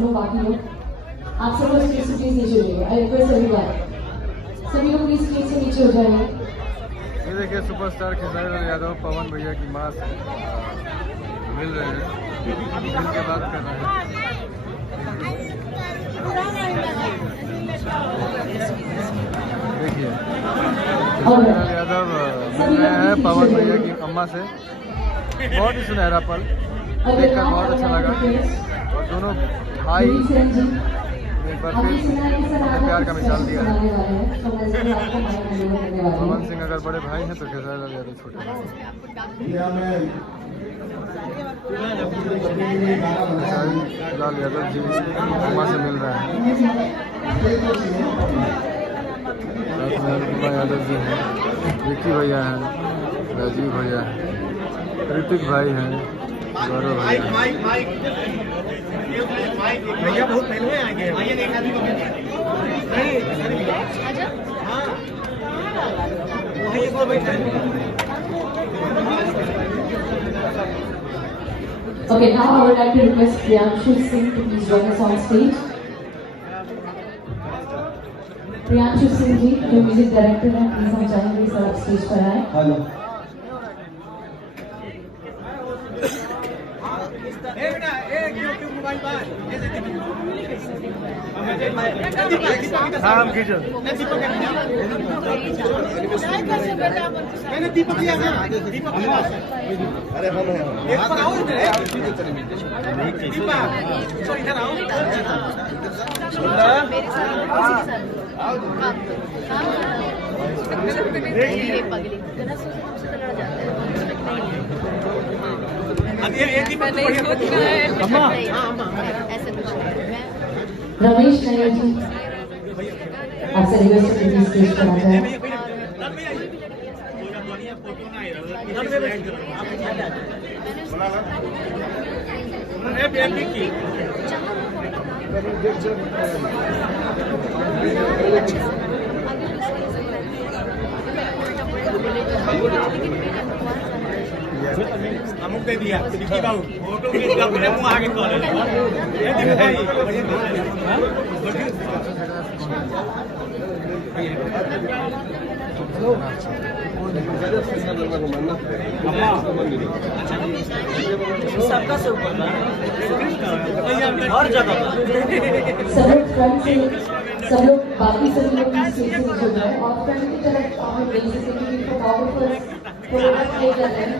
लोग बाकी लोग, आप सब लोग स्टेज से प्लीज नीचे हो जाइए। आई रिक्वेस्ट एवरीवन, सभी लोग प्लीज स्टेज से नीचे हो जाइए। ये देखिए सुपरस्टार खेसारी लाल यादव पवन भैया की मां से मिल रहे हैं, मिल के बात कर रहे हैं। देखिए खेसारी लाल यादव मिल रहे हैं पवन भैया की अम्मा से। बहुत ही सुनहरा पल देखकर बहुत अच्छा लगा, और दोनों भाई एक बार फिर अपने प्यार का मिसाल दिया है। पवन सिंह अगर बड़े भाई हैं तो खेसारी लाल यादव छोटे भाई। खेसारी लाल यादव जी अम्मा से मिल रहे हैं, साथ में अनुपमा यादव जी हैं, विक्की भैया हैं, राजीव भैया हैं, ऋतिक भाई हैं, गौरव भाई हैं। भैया बहुत पहले आएंगे। Okay, now I would like to request Priyanshu Singh to please join us on stage. Priyanshu Singh जी जो म्यूजिक डायरेक्टर हैं, प्लीज हम चाहेंगे सर आप स्टेज पर आए। हेलो हाँ खींचो। मैंने दीपक किया है। अरे हम हैं एक पर आओ इधर। दीपक तो इधर आओ। रमेश नायर जी आपसे रिक्वेस्ट है प्लीज स्टेज पर आ जाए। अमुक दे दिया विक्की बाबू फोटो के अपने मुंह आगे कर ये देखो भाई सबका से ऊपर हर जगह सब लोग फ्रंट से, सब लोग बाकी सभी लोग स्टेज से नीचे हो जाए और फ्रंट की तरफ आप देख सकते हैं कि फोटोग्राफर्स फोटोग्राफ ले कर रहे हैं।